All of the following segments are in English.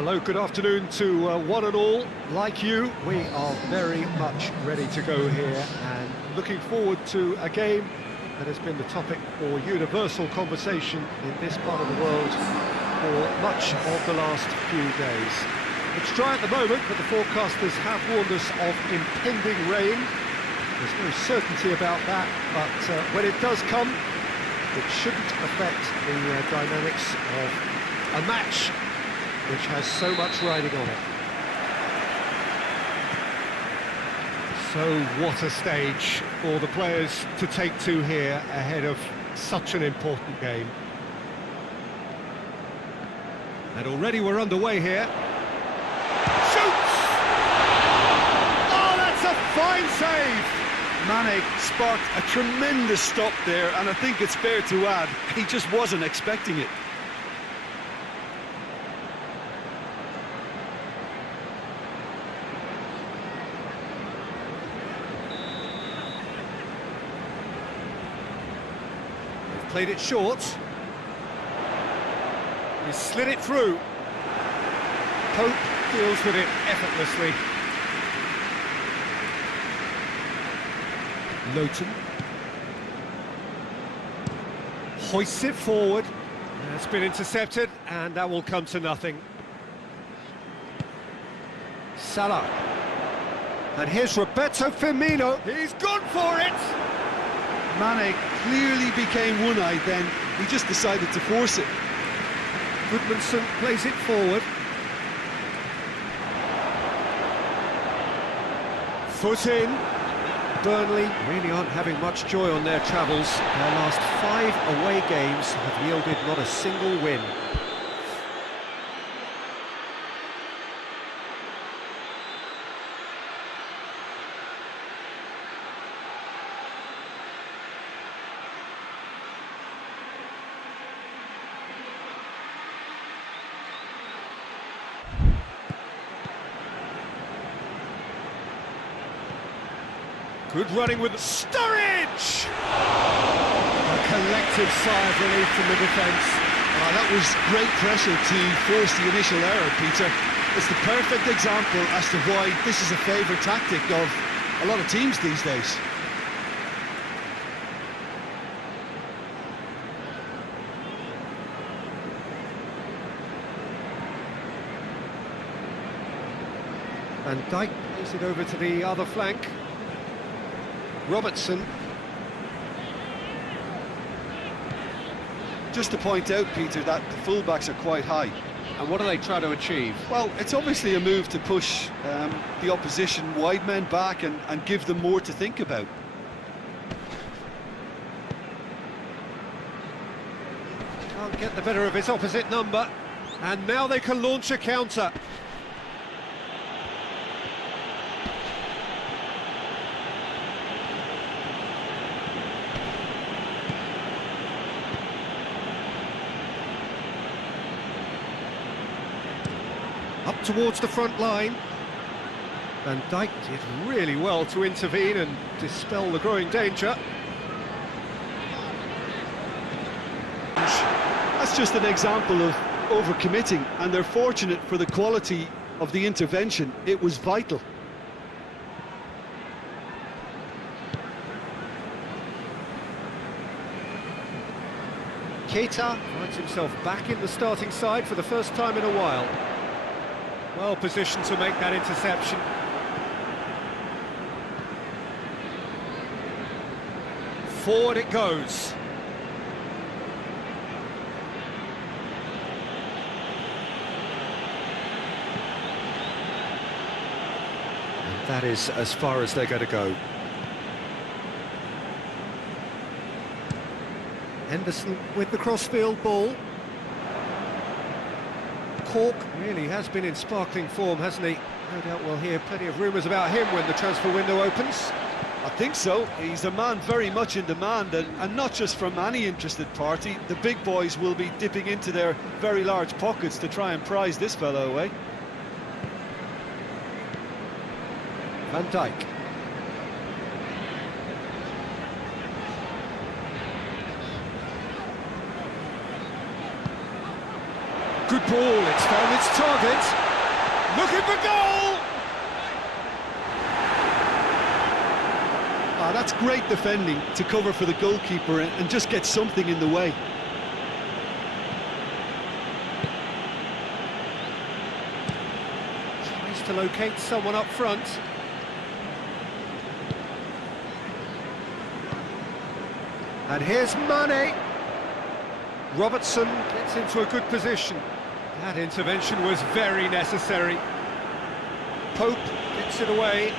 Hello, good afternoon to one and all. Like you, we are very much ready to go here and looking forward to a game that has been the topic for universal conversation in this part of the world for much of the last few days. It's dry at the moment, but the forecasters have warned us of impending rain. There's no certainty about that, but when it does come, it shouldn't affect the dynamics of a match which has so much riding on it. So what a stage for the players to take to here ahead of such an important game. And already we're underway here. Shoots! Oh, that's a fine save! Mane sparked a tremendous stop there, and I think it's fair to add, he just wasn't expecting it. Played it short. He slid it through. Pope deals with it effortlessly. Lowton hoists it forward. It's been intercepted, and that will come to nothing. Salah. And here's Roberto Firmino. He's gone for it! Mane clearly became one-eyed then, he just decided to force it. Goodmanson plays it forward. Foot in. Burnley really aren't having much joy on their travels. Their last 5 away games have yielded not a single win. Good running with Sturridge! A collective sigh of relief from the defence. That was great pressure to force the initial error, Peter. It's the perfect example as to why this is a favourite tactic of a lot of teams these days. Van Dijk plays it over to the other flank. Robertson. Just to point out, Peter, that the fullbacks are quite high. And what do they try to achieve? Well, it's obviously a move to push the opposition wide men back and give them more to think about. Can't get the better of his opposite number. And now they can launch a counter. Up towards the front line. Van Dijk did really well to intervene and dispel the growing danger. That's just an example of overcommitting, and they're fortunate for the quality of the intervention. It was vital. Keita finds himself back in the starting side for the first time in a while. Well positioned to make that interception. Forward it goes. And that is as far as they're going to go. Henderson with the crossfield ball. Cork really has been in sparkling form, hasn't he? No doubt we'll hear plenty of rumours about him when the transfer window opens. I think so. He's a man very much in demand, and not just from any interested party. The big boys will be dipping into their very large pockets to try and prize this fellow away. Van Dijk. good ball, it's found its target. Looking for goal! Ah, that's great defending to cover for the goalkeeper and just get something in the way. Tries to locate someone up front. And here's Mane. Robertson gets into a good position. That intervention was very necessary. Pope gets it away.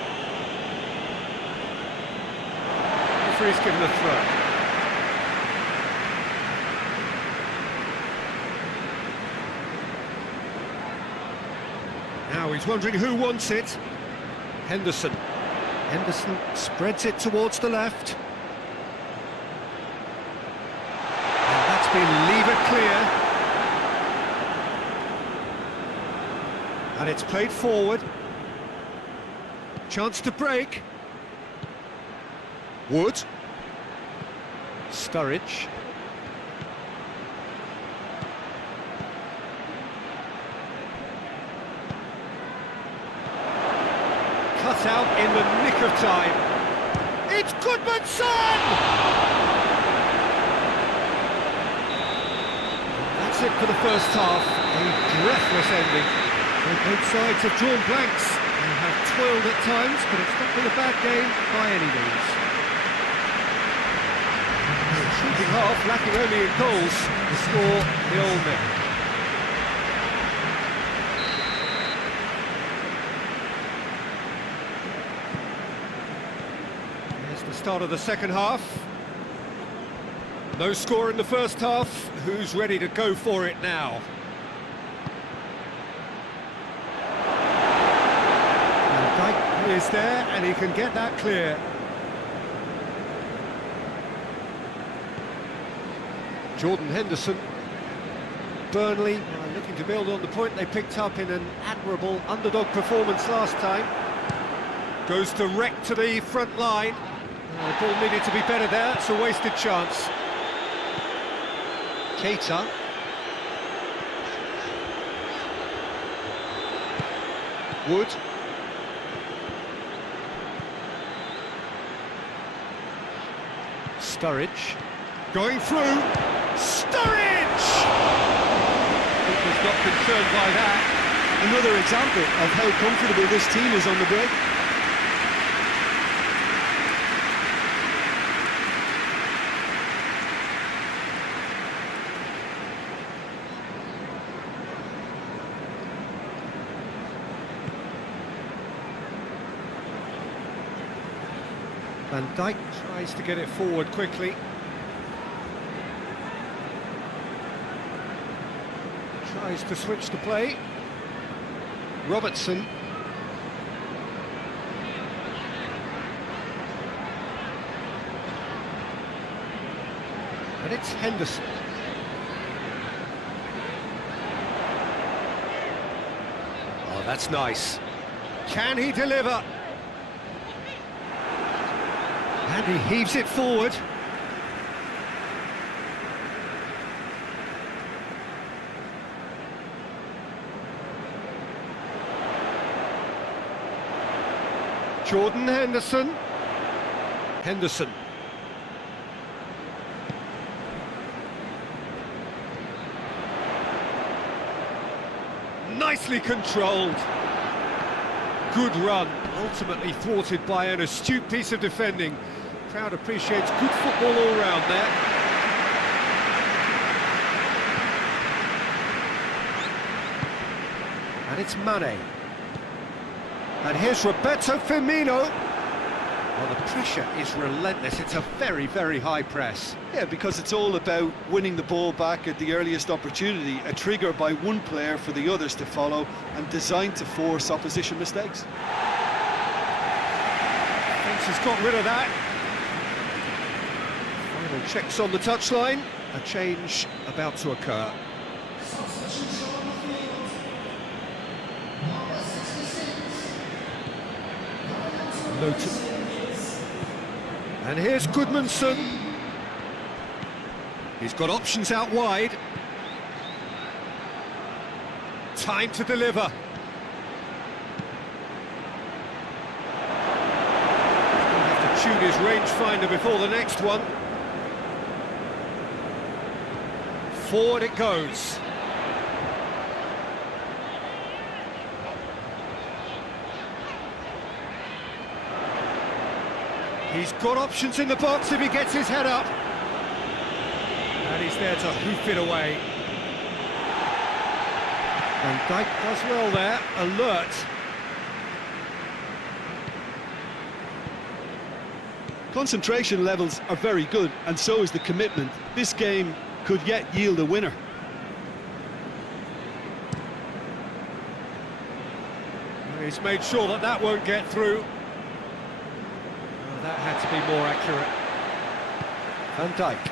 Referee's given a throw. Now he's wondering who wants it. Henderson. Henderson spreads it towards the left. Been levered clear, and it's played forward. Chance to break. Wood. Sturridge. Cut out in the nick of time. It's Goodmanson! It for the first half, a breathless ending. Both sides have drawn blanks and have toiled at times, but it's not been a bad game by any means. Shooting half, lacking only in goals, the score nil nil. Here's the start of the second half. No score in the first half. Who's ready to go for it now? Van Dijk is there, and he can get that clear. Jordan Henderson. Burnley are looking to build on the point they picked up in an admirable underdog performance last time. Goes direct to the front line. The ball needed to be better there. It's a wasted chance. Keita. Wood. Sturridge. Going through. Sturridge! Keeper's not concerned by that. Another example of how comfortable this team is on the break. Van Dijk tries to get it forward quickly. Tries to switch the play. Robertson. And it's Henderson. Oh, that's nice. Can he deliver? And he heaves it forward. Jordan Henderson. Henderson. Nicely controlled. Good run, ultimately thwarted by an astute piece of defending. Crowd appreciates good football all round there. And it's Mane. And here's Roberto Firmino. Well, the pressure is relentless. It's a very, very high press. Yeah, because it's all about winning the ball back at the earliest opportunity, a trigger by one player for the others to follow, and designed to force opposition mistakes. Defence has got rid of that. Final checks on the touchline. A change about to occur. Noted. And here's Goodmanson. He's got options out wide. Time to deliver. He'll have to tune his rangefinder before the next one. Forward it goes. He's got options in the box if he gets his head up. And he's there to hoof it away. And Dijk does well there, alert. Concentration levels are very good, and so is the commitment. This game could yet yield a winner. He's made sure that that won't get through. That had to be more accurate. Van Dijk.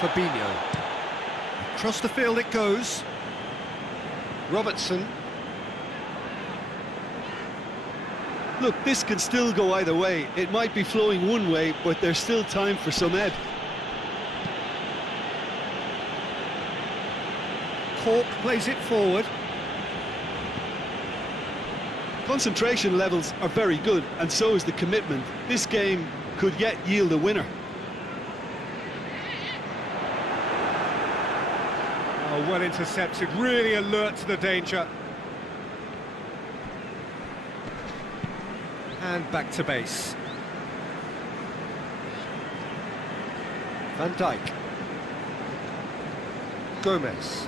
Fabinho. Across the field it goes. Robertson. Look, this can still go either way. It might be flowing one way, but there's still time for some ebb. Cork plays it forward. Concentration levels are very good, and so is the commitment. This game could yet yield a winner. Oh, well intercepted, really alert to the danger. And back to base. Van Dijk. Gomez.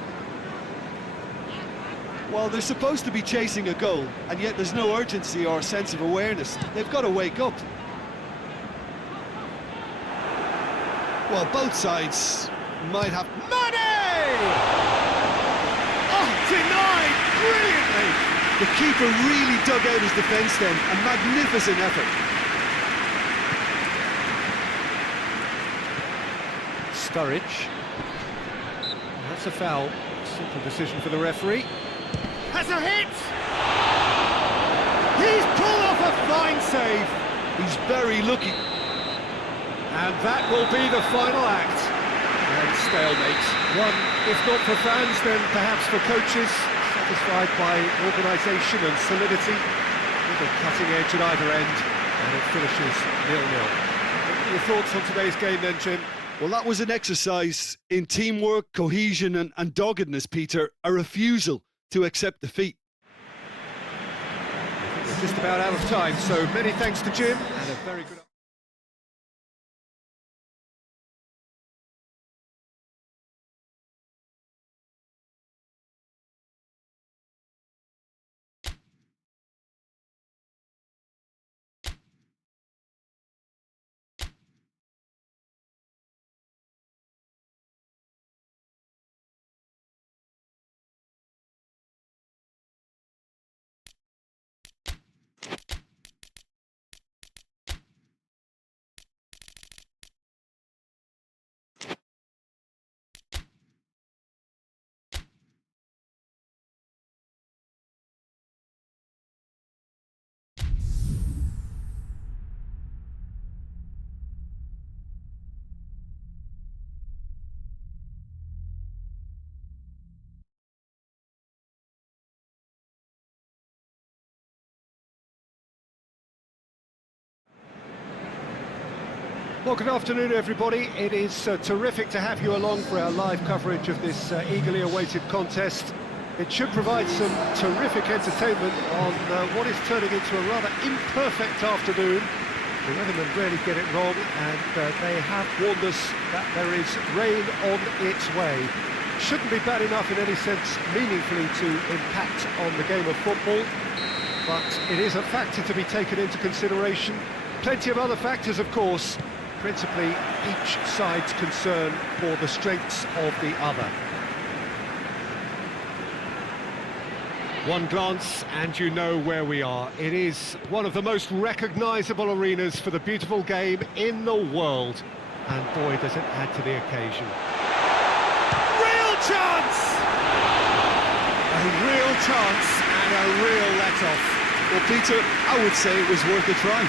Well, they're supposed to be chasing a goal, and yet there's no urgency or sense of awareness. They've got to wake up. Well, both sides might have... Money! Oh, denied brilliantly! The keeper really dug out his defence then. A magnificent effort. Sturridge. That's a foul. Simple decision for the referee. Has a hit! He's pulled off a fine save. He's very lucky. And that will be the final act. And stalemate. One, if not for fans, then perhaps for coaches, satisfied by organisation and solidity, with a cutting edge at either end, and it finishes 0-0. What are your thoughts on today's game then, Jim? Well, that was an exercise in teamwork, cohesion and doggedness, Peter. A refusal to accept defeat. We're just about out of time, so many thanks to Jim, and a very good... Well, good afternoon, everybody. It is terrific to have you along for our live coverage of this eagerly awaited contest. It should provide some terrific entertainment on what is turning into a rather imperfect afternoon. The weathermen rarely get it wrong, and they have warned us that there is rain on its way. Shouldn't be bad enough in any sense meaningfully to impact on the game of football, but it is a factor to be taken into consideration. Plenty of other factors, of course, principally each side's concern for the strengths of the other. One glance and you know where we are. It is one of the most recognisable arenas for the beautiful game in the world. And boy, does it add to the occasion. Real chance! A real chance and a real let-off. Well, Peter, I would say it was worth a try.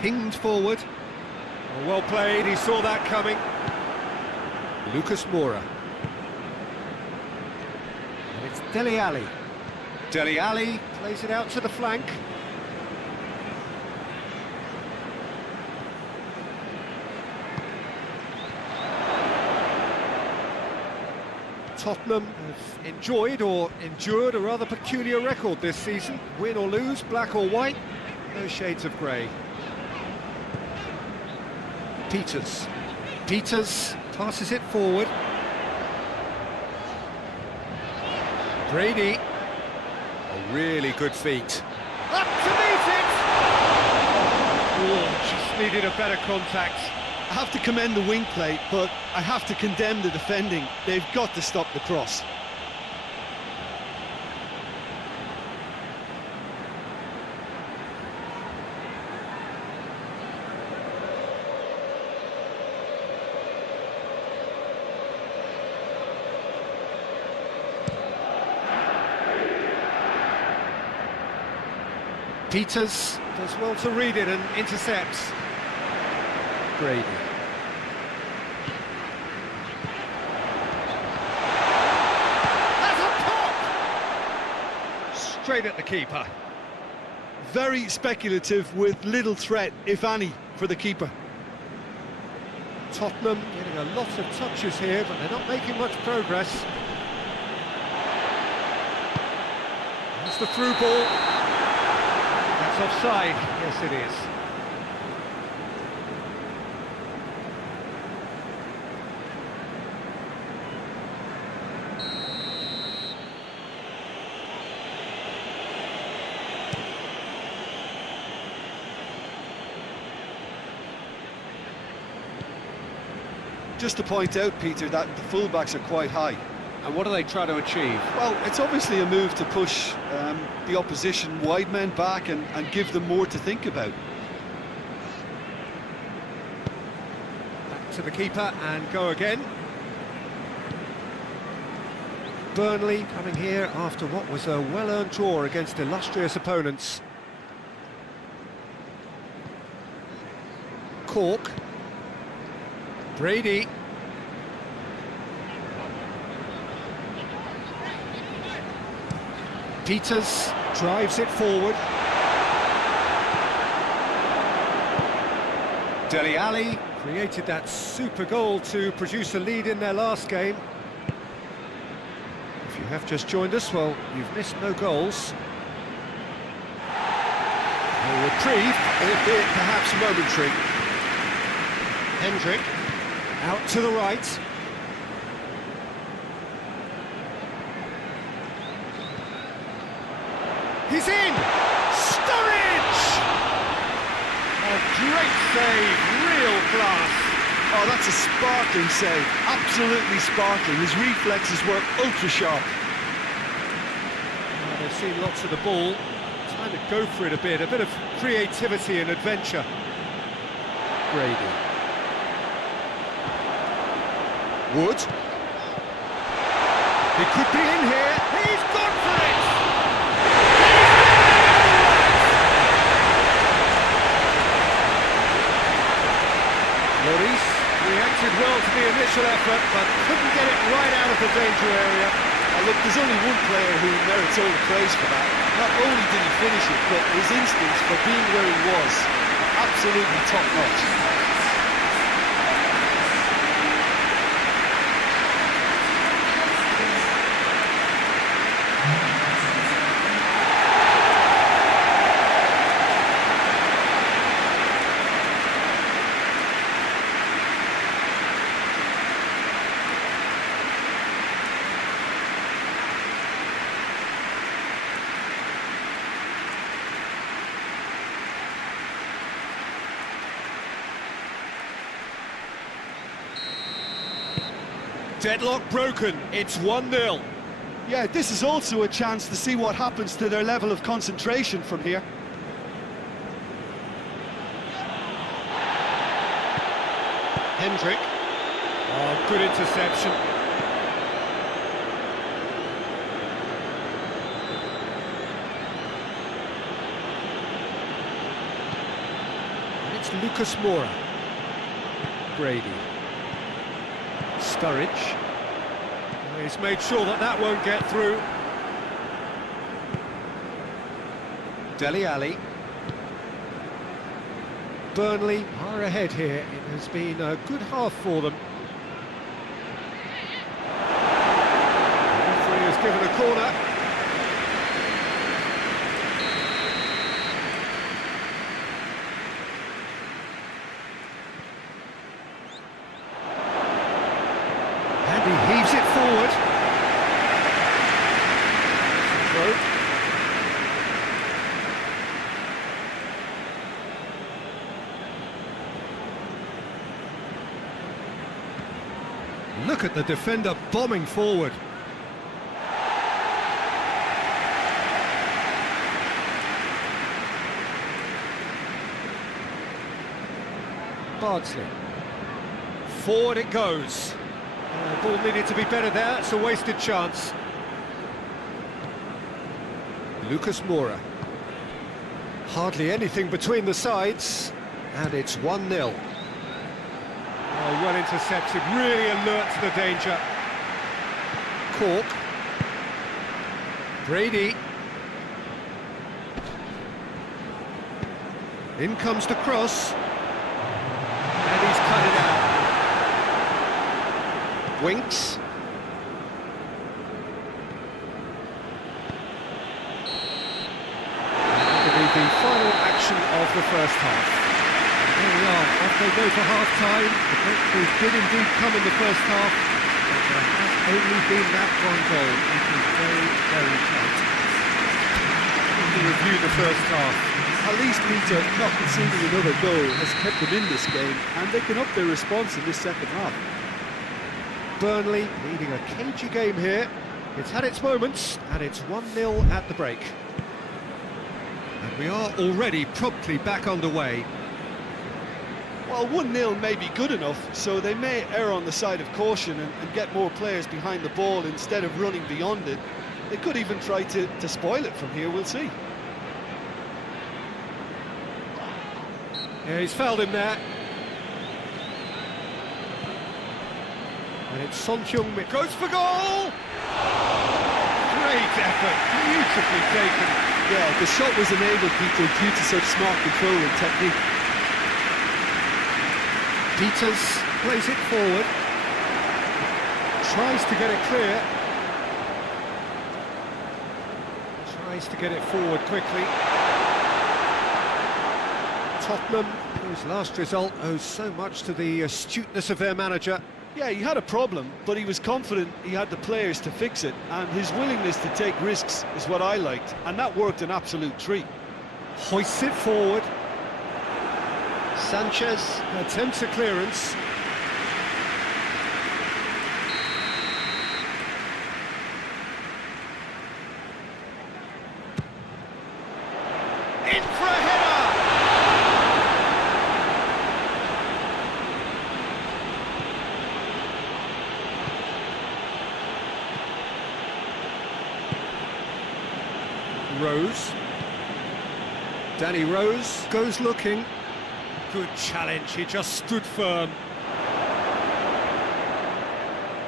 Pinged forward. Oh, well played, he saw that coming. Lucas Moura. And it's Dele Alli. Dele Alli plays it out to the flank. Tottenham have enjoyed or endured a rather peculiar record this season. Win or lose, black or white, no shades of grey. Peters. Peters passes it forward. Brady. A really good feat. Up to meet it! Oh, just needed a better contact. I have to commend the wing play, but I have to condemn the defending. They've got to stop the cross. Peters does well to read it and intercepts. Brady. That's a pop! Straight at the keeper. Very speculative with little threat, if any, for the keeper. Tottenham getting a lot of touches here, but they're not making much progress. That's the through ball. That's offside. Yes, it is. Just to point out, Peter, that the fullbacks are quite high. And what do they try to achieve? Well, it's obviously a move to push the opposition wide men back and give them more to think about. Back to the keeper and go again. Burnley coming here after what was a well-earned draw against illustrious opponents. Cork. Brady. Peters drives it forward. Dele Alli created that super goal to produce a lead in their last game. If you have just joined us, well, you've missed no goals. A reprieve, albeit perhaps momentary. Hendrick. Out to the right. He's in! Sturridge! A great save, real class. Oh, that's a sparkling save, absolutely sparkling. His reflexes were ultra sharp. Well, they've seen lots of the ball. Time to go for it a bit of creativity and adventure. Brady. Wood. He could be in here. He's gone for it! Lloris reacted well to the initial effort, but couldn't get it right out of the danger area. Look, there's only one player who merits all the praise for that. Not only did he finish it, but his instincts for being where he was, absolutely top-notch. Deadlock broken, it's 1-0. Yeah, this is also a chance to see what happens to their level of concentration from here. Hendrick. Oh, good interception. It's Lucas Moura. Brady. Sturridge. He's made sure that that won't get through. Dele Alli. Burnley are ahead here. It has been a good half for them. The referee has given a corner. And he heaves it forward. Throw. Look at the defender bombing forward. Bardsley. Forward it goes. Ball needed to be better there, it's a wasted chance. Lucas Moura. Hardly anything between the sides, and it's 1-0. Oh, well intercepted, really alert to the danger. Cork. Brady. In comes the cross. And he's cut it out. Winks. That'll be the final action of the first half. There we are, off they go for half-time. The breakthrough did indeed come in the first half, but there has only been that one goal. It is very, very tight. To review the first half. At least Peter, not conceding another goal has kept them in this game, and they can up their response in this second half. Burnley leading a cagey game here. It's had its moments, and it's 1-0 at the break. And we are already promptly back underway. Well, 1-0 may be good enough, so they may err on the side of caution and get more players behind the ball instead of running beyond it. They could even try to spoil it from here, we'll see. Yeah, he's fouled him there. And it's Son Heung-min. Goes for goal! Great effort, beautifully taken. Yeah, the shot was enabled, Peter, due to such smart control and technique. Peters plays it forward. Tries to get it clear. Tries to get it forward quickly. Tottenham, whose last result owes so much to the astuteness of their manager. Yeah, he had a problem, but he was confident he had the players to fix it, and his willingness to take risks is what I liked, and that worked an absolute treat. Hoists it forward. Sanchez attempts a clearance. In for a header! Rose. Danny Rose goes looking. Good challenge, he just stood firm.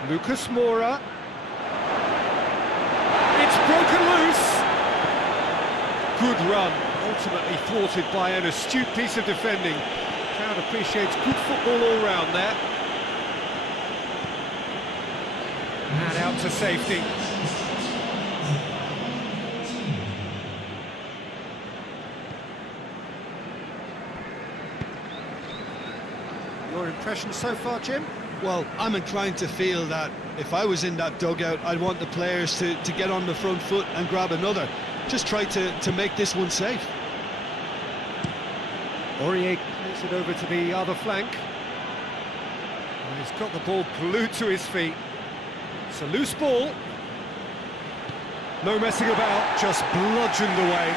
Lucas Moura. It's broken loose. Good run, ultimately thwarted by an astute piece of defending. Crowd appreciates good football all round there. And out to safety. Your impression so far, Jim? Well, I'm inclined to feel that if I was in that dugout, I'd want the players to get on the front foot and grab another. Just try to make this one safe. Aurier plays it over to the other flank. And he's got the ball glued to his feet. It's a loose ball. No messing about, just bludgeoned away.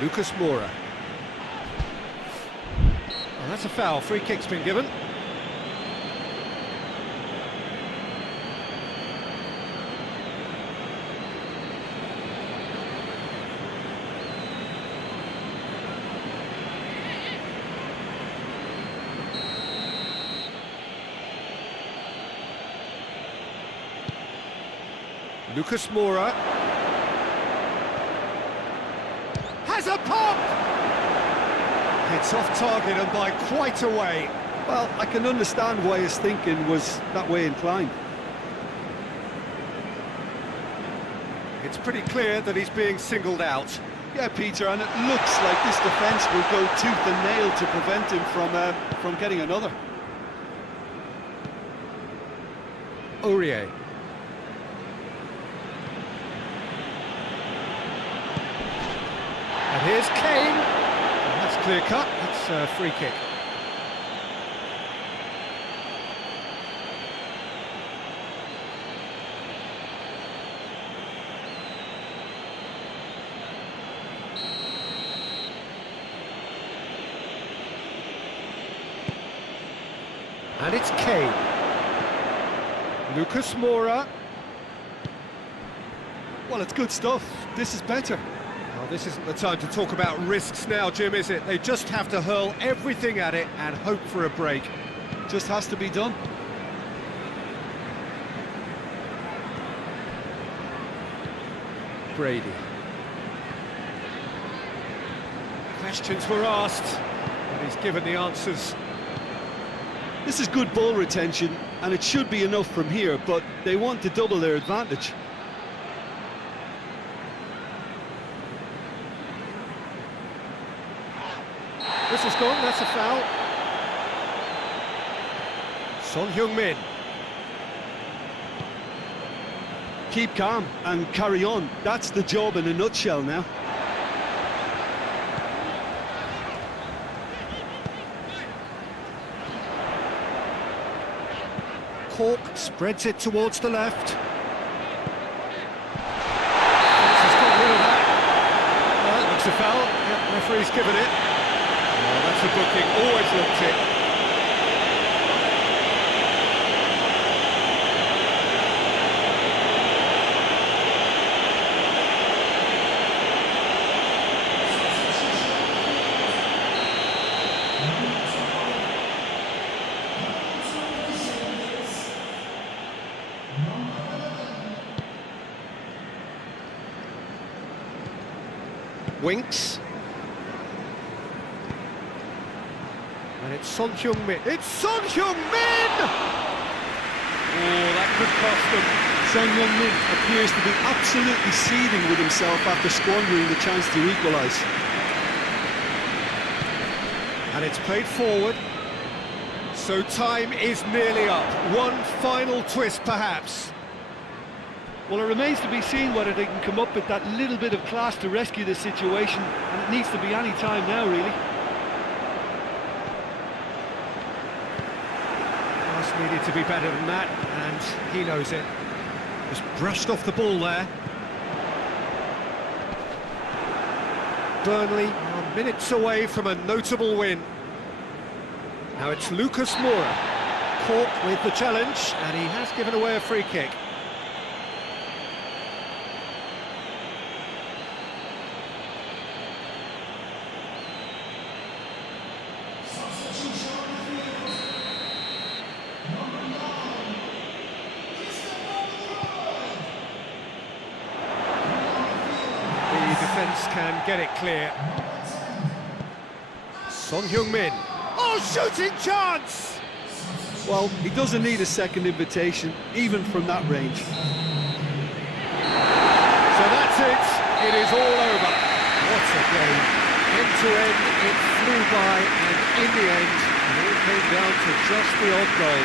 Lucas Moura. Oh, that's a foul. Free kick's been given. Lucas Moura has a pop! It's off target and by quite a way. Well, I can understand why his thinking was that way inclined. It's pretty clear that he's being singled out. Yeah, Peter, and it looks like this defence will go tooth and nail to prevent him from getting another. Aurier. And here's Kane. And that's clear cut. It's a free kick. And it's Kane. Lucas Moura. Well, it's good stuff. This is better. Well, this isn't the time to talk about risks now, Jim, is it? They just have to hurl everything at it and hope for a break. Just has to be done. Brady. Questions were asked, and he's given the answers. This is good ball retention, and it should be enough from here, but they want to double their advantage. This is gone, that's a foul. Son Heung-min. Keep calm and carry on. That's the job in a nutshell now. Cork spreads it towards the left. He's got rid of that. Well, that looks a foul. Yep, referee's given it. Oh, that's a booking, always looked it. Winks. And it's Son Heung-min. It's Son Heung-min! Oh, that could cost them. Son Heung-min appears to be absolutely seething with himself after squandering the chance to equalise. And it's played forward. So time is nearly up. One final twist, perhaps. Well, it remains to be seen whether they can come up with that little bit of class to rescue this situation, and it needs to be any time now, really. Pass needed to be better than that, and he knows it. Just brushed off the ball there. Burnley are minutes away from a notable win. Now it's Lucas Moura. Cork with the challenge, and he has given away a free kick. Defence can get it clear. Son Heung-min. Oh, shooting chance! Well, he doesn't need a second invitation, even from that range. So that's it. It is all over. What a game. End to end, it flew by, and in the end, it all came down to just the odd goal.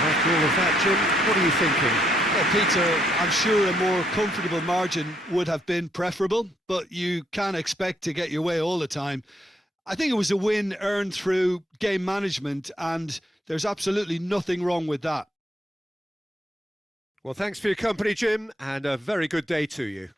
After all of that, Jim, what are you thinking? Well, Peter, I'm sure a more comfortable margin would have been preferable, but you can't expect to get your way all the time. I think it was a win earned through game management, and there's absolutely nothing wrong with that. Well, thanks for your company, Jim, and a very good day to you.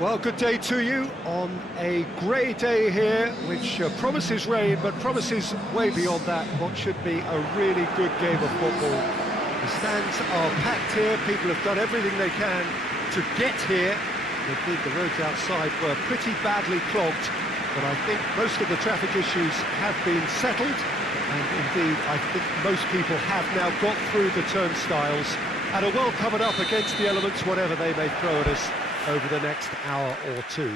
Well, good day to you on a grey day here, which promises rain, but promises way beyond that what should be a really good game of football. The stands are packed here, people have done everything they can to get here. Indeed, the roads outside were pretty badly clogged, but I think most of the traffic issues have been settled, and indeed, I think most people have now got through the turnstiles and are well covered up against the elements, whatever they may throw at us over the next hour or two.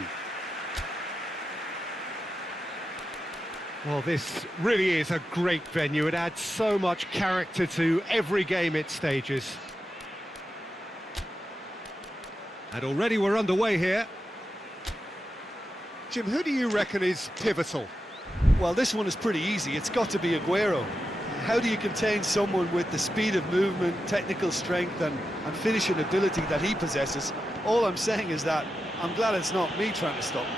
Well, this really is a great venue. It adds so much character to every game it stages. And already we're underway here. Jim, who do you reckon is pivotal? Well, this one is pretty easy. It's got to be Aguero. How do you contain someone with the speed of movement, technical strength and finishing ability that he possesses? All I'm saying is that I'm glad it's not me trying to stop him.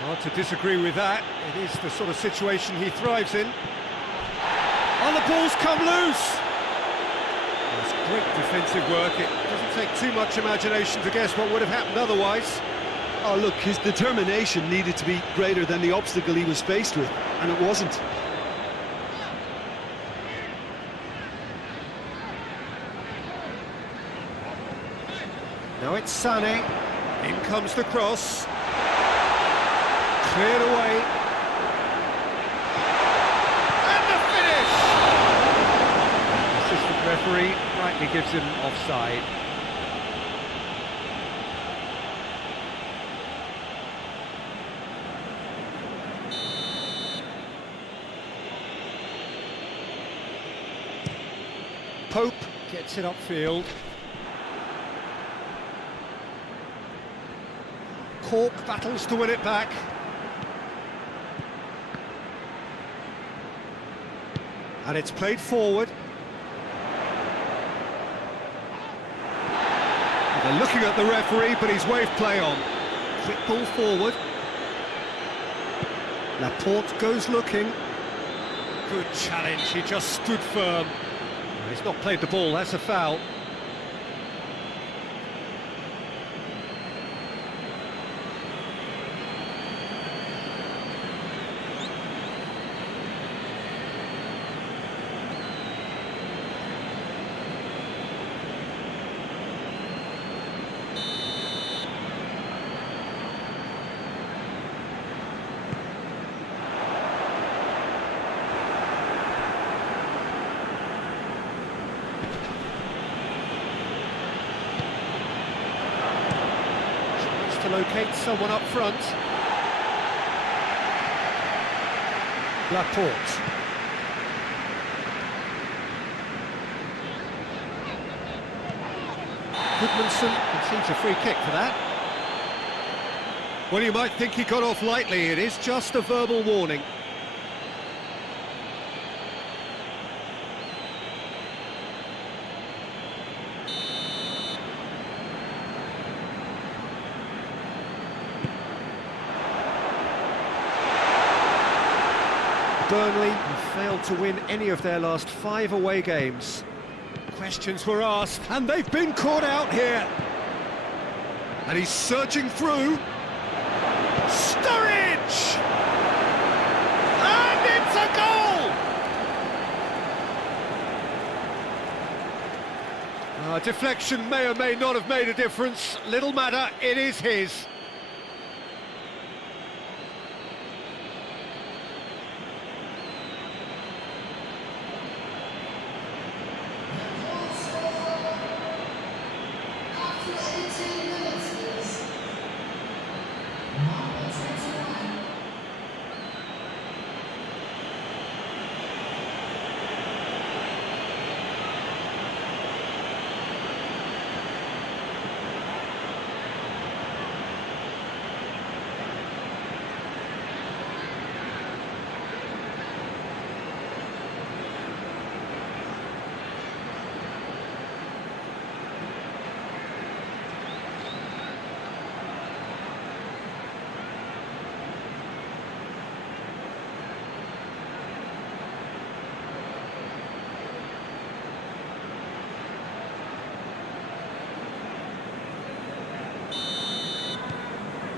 Hard to disagree with that. It is the sort of situation he thrives in. And the ball's come loose! That's great defensive work. It doesn't take too much imagination to guess what would have happened otherwise. Oh, look, his determination needed to be greater than the obstacle he was faced with, and it wasn't. Now it's Sané. In comes the cross. Cleared away. And the finish! Assistant referee rightly gives him offside. Pope gets it upfield. Cork battles to win it back. And it's played forward. And they're looking at the referee, but he's waved play on. Quick ball forward. Laporte goes looking. Good challenge, he just stood firm. He's not played the ball, that's a foul. To locate someone up front. Laporte. Goodmanson concedes a free kick for that. Well, you might think he got off lightly. It is just a verbal warning. Burnley have failed to win any of their last 5 away games. Questions were asked, and they've been caught out here. And he's surging through. Sturridge! And it's a goal! Deflection may or may not have made a difference. Little matter, it is his.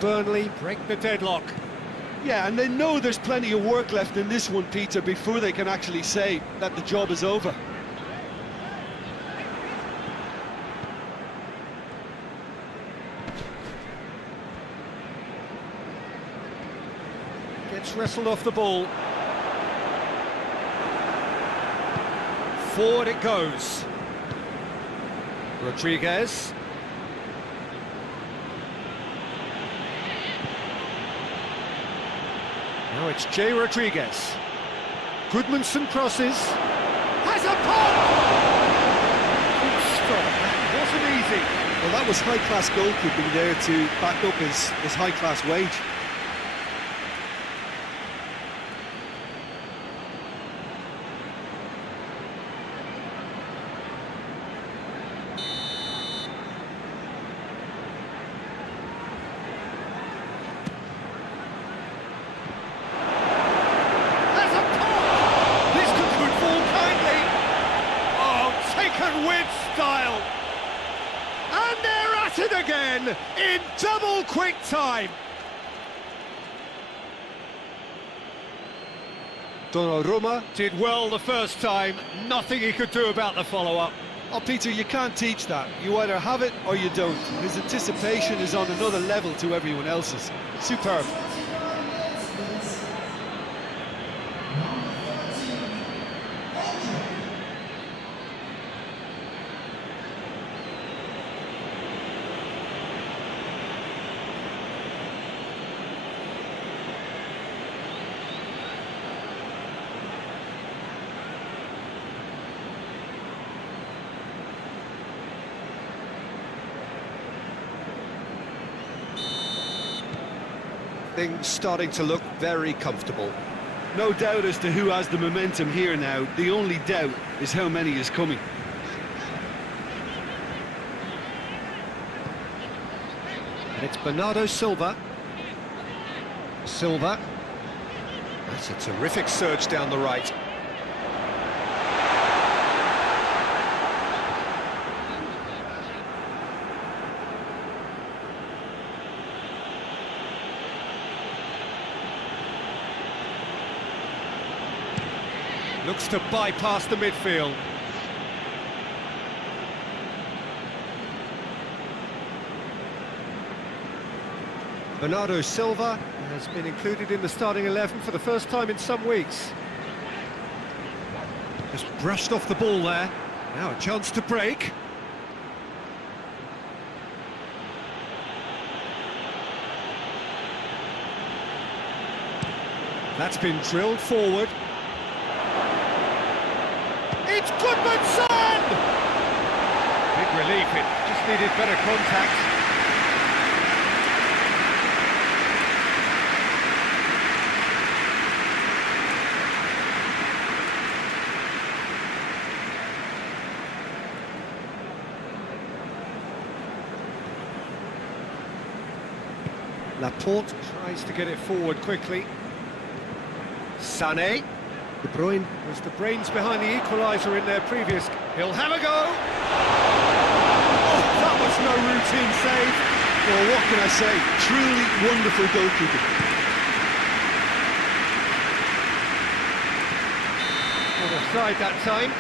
Burnley break the deadlock. Yeah, and they know there's plenty of work left in this one, Peter, before they can actually say that the job is over. Gets wrestled off the ball. Forward it goes. Rodriguez. Now it's Jay Rodriguez. Goodmanson crosses. Has a pop! Good stop. That wasn't easy. Well, that was high-class goalkeeping there to back up his high-class wage. With style, and they're at it again in double quick time. Donnarumma did well the first time, nothing he could do about the follow-up. Oh, Peter, you can't teach that. You either have it or you don't. His anticipation is on another level to everyone else's. Superb. Things starting to look very comfortable. No doubt as to who has the momentum here now. The only doubt is how many is coming. And it's Bernardo Silva. Silva. That's a terrific surge down the right. Looks to bypass the midfield. Bernardo Silva has been included in the starting 11 for the first time in some weeks. Just brushed off the ball there. Now a chance to break. That's been drilled forward. It's Goodmanson! Big relief, it just needed better contact. Laporte tries to get it forward quickly. Sané. De Bruyne was the brains behind the equaliser in their previous... He'll have a go! Oh, that was no routine save. Well, what can I say? Truly wonderful goalkeeping. Not offside that time.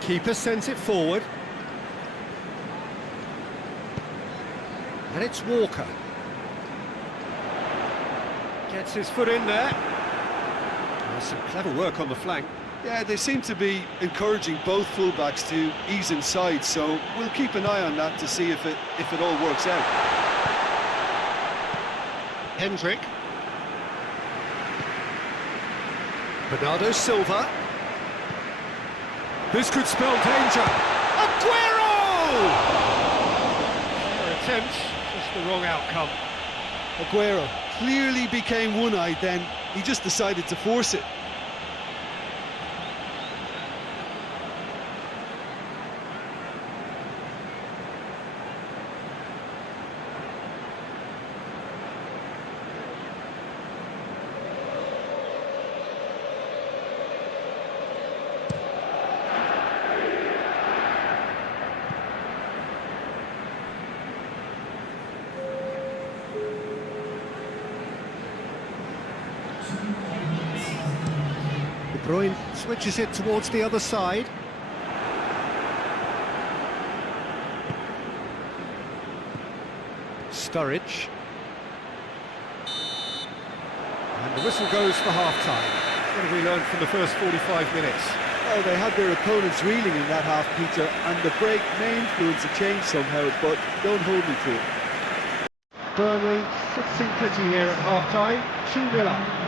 Keeper sends it forward. And it's Walker. Gets his foot in there. There's some clever work on the flank. Yeah, they seem to be encouraging both fullbacks to ease inside, so we'll keep an eye on that to see if it all works out. Hendrick. Bernardo Silva. This could spell danger. Aguero! Their attempt, just the wrong outcome. Aguero clearly became one-eyed then. He just decided to force it. Bruyne switches it towards the other side. Sturridge. And the whistle goes for half-time. What have we learned from the first 45 minutes? Well, they had their opponents reeling in that half, Peter, and the break may influence a change somehow, but don't hold me to it. Burnley sitting pretty here at half-time, 2-0 up.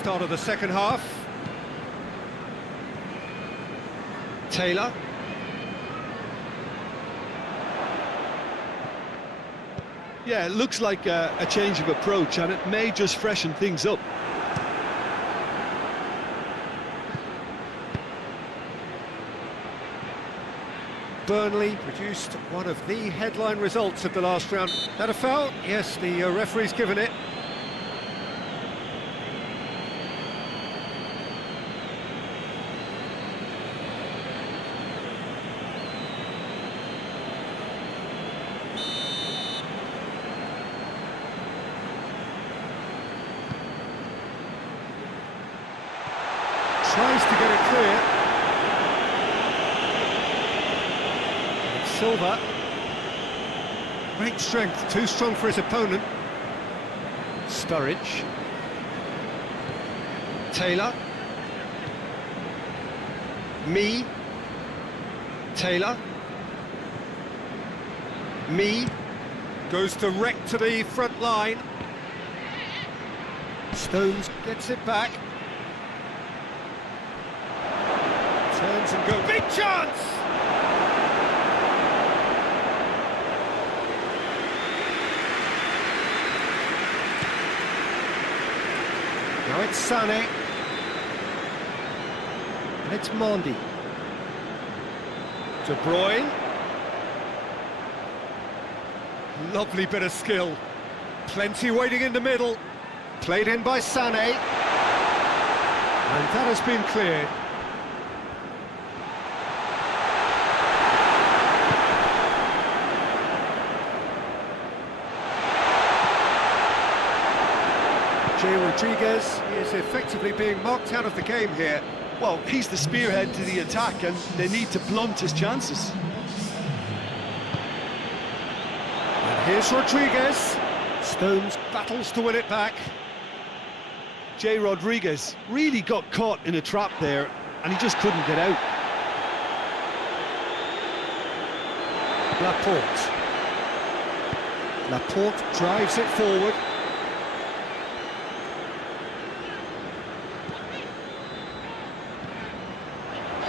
start of the second half. Taylor. Yeah, it looks like a change of approach, and it may just freshen things up. Burnley produced one of the headline results of the last round. That a foul? Yes, the referee's given it. Tries to get it clear. Silva. Great strength, too strong for his opponent. Sturridge. Taylor. Me. Taylor. Me. Goes direct to the front line. Stones gets it back. Turns and goes. Big chance! Now it's Sané. And it's Mondi. De Bruyne. Lovely bit of skill. Plenty waiting in the middle. Played in by Sané. And that has been cleared. Jay Rodriguez is effectively being marked out of the game here. Well, he's the spearhead to the attack, and they need to blunt his chances. And here's Rodriguez. Stones battles to win it back. Jay Rodriguez really got caught in a trap there, and he just couldn't get out. Laporte drives it forward.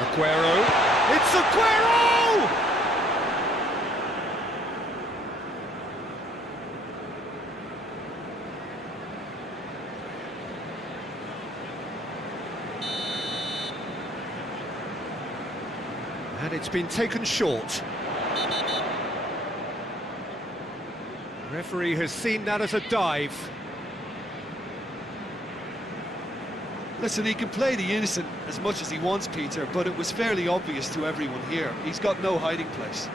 Aguero. It's Aguero! And it's been taken short. Referee has seen that as a dive. Listen, he can play the innocent as much as he wants, Peter, but it was fairly obvious to everyone here. He's got no hiding place.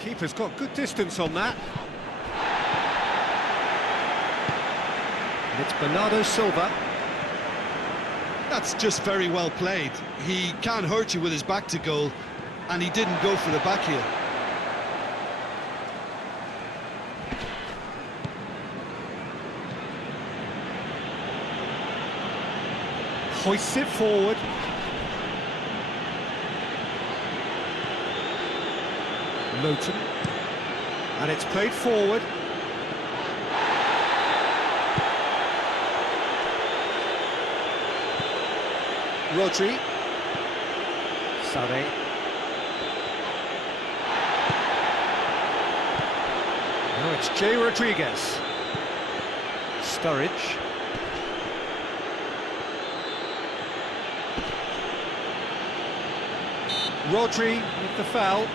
Keeper's got good distance on that. And it's Bernardo Silva. That's just very well played. He can't hurt you with his back to goal, and he didn't go for the back heel. Hoists it forward. Lowton. And it's played forward. Rodri. Sané. Now it's Jay Rodriguez. Sturridge. Rodri with the foul.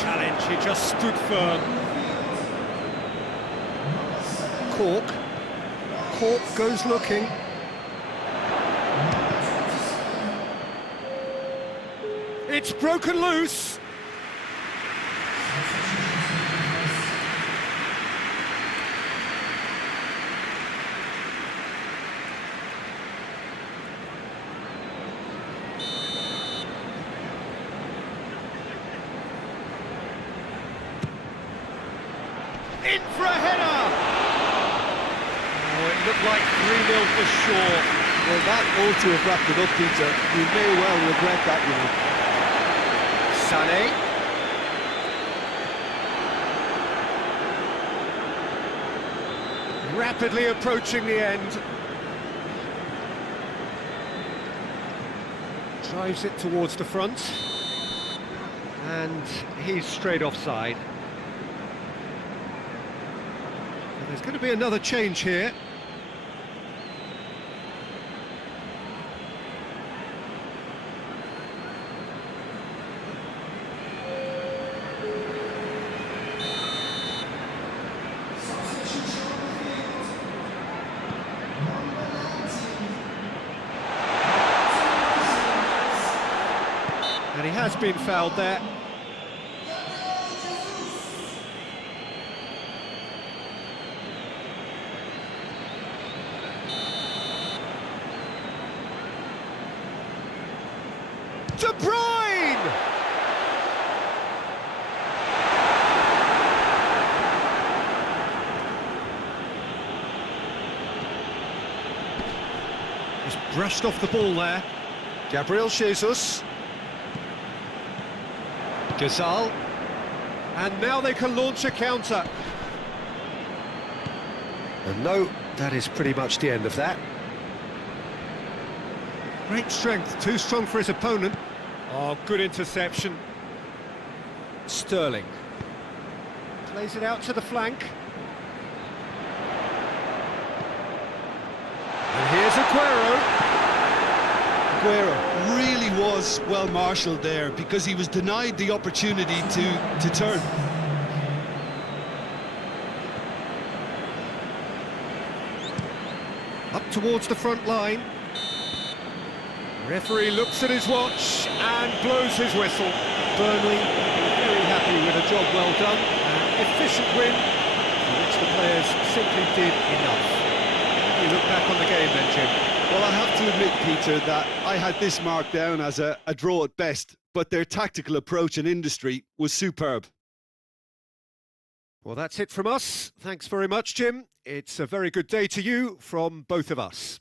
Challenge, he just stood firm. Cork goes looking. It's broken loose. for a header! Oh, it looked like 3-0 for sure. Well, that ought to have wrapped it up, Peter. You may well regret that, you know. Sané. Rapidly approaching the end. Drives it towards the front. And he's straight offside. So there's going to be another change here. And he has been fouled there. De Bruyne! Just brushed off the ball there. Gabriel Jesus. Gazal, and now they can launch a counter. And no, that is pretty much the end of that. Great strength, too strong for his opponent. Oh, good interception. Sterling plays it out to the flank. And here's Aguero. Aguero really was well marshalled there because he was denied the opportunity to turn. Up towards the front line. Referee looks at his watch and blows his whistle. Burnley very happy with a job well done. An efficient win, for which the players simply did enough. You look back on the game then, Jim. Well, I have to admit, Peter, that I had this marked down as a draw at best, but their tactical approach and industry was superb. Well, that's it from us. Thanks very much, Jim. It's a very good day to you from both of us.